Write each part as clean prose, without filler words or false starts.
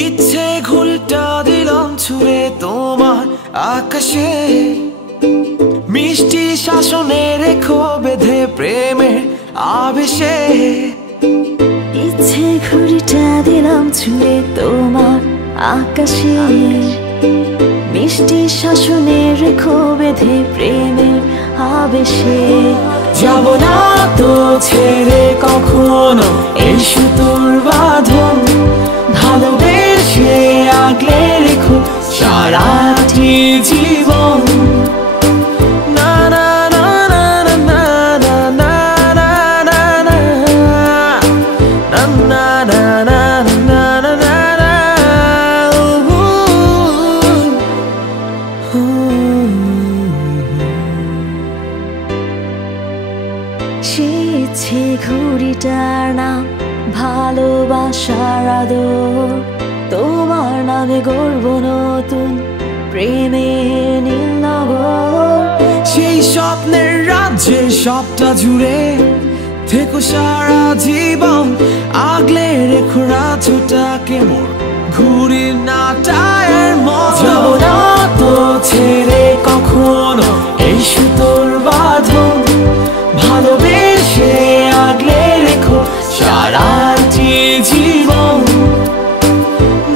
ইচ্ছে ঘুলটা দিলাম ছুঁড়ে তোমার আকাশে, মিষ্টি শাসনে রেখো বেঁধে প্রেমের আবেশে। ইচ্ছে ঘুড়িটা দিলাম ছুঁড়ে তোমার আকাশে, মিষ্টি শাসনে রেখো বেঁধে প্রেমের আবেশে। যাব না তো ছেড়ে কখনো এই সুতোর বাঁধন, ভালোবেসে আগলে রেখো সারাটি জীবন। না না না না না না না না না না না না না না না না না না। সে ইচ্ছে ঘুড়িটার নাম ভালোবাসার আদর, তোমার নামে গর্ব নতুন প্রেমের নীলনগর। সেই স্বপ্নের রাজ্যে সবটা জুড়ে থেকো সারা জীবন, আগলে রেখো রাজ্যটাকে মোর ঘুড়ির নাটায়ের মতো। যাব না তো ছেড়ে কখনো এই সুতোর বাঁধন, ভালোবেসে আগলে রেখো সারাটি জীবন।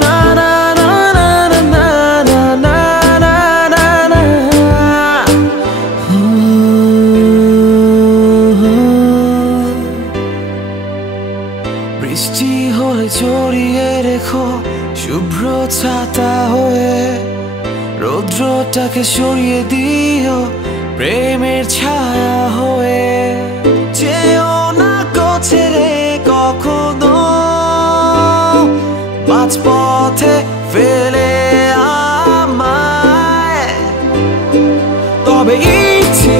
না না না না না না না না না না। বৃষ্টি হলে জড়িয়ে রেখো শুভ্র ছাতা হয়ে, রৌদ্রটাকে সরিয়ে দিও প্রেমের ছায়া হয়ে। যেও না গো ছেড়ে কখনো মাঝপথে ফেলে আমায়, তবে ইচ্ছে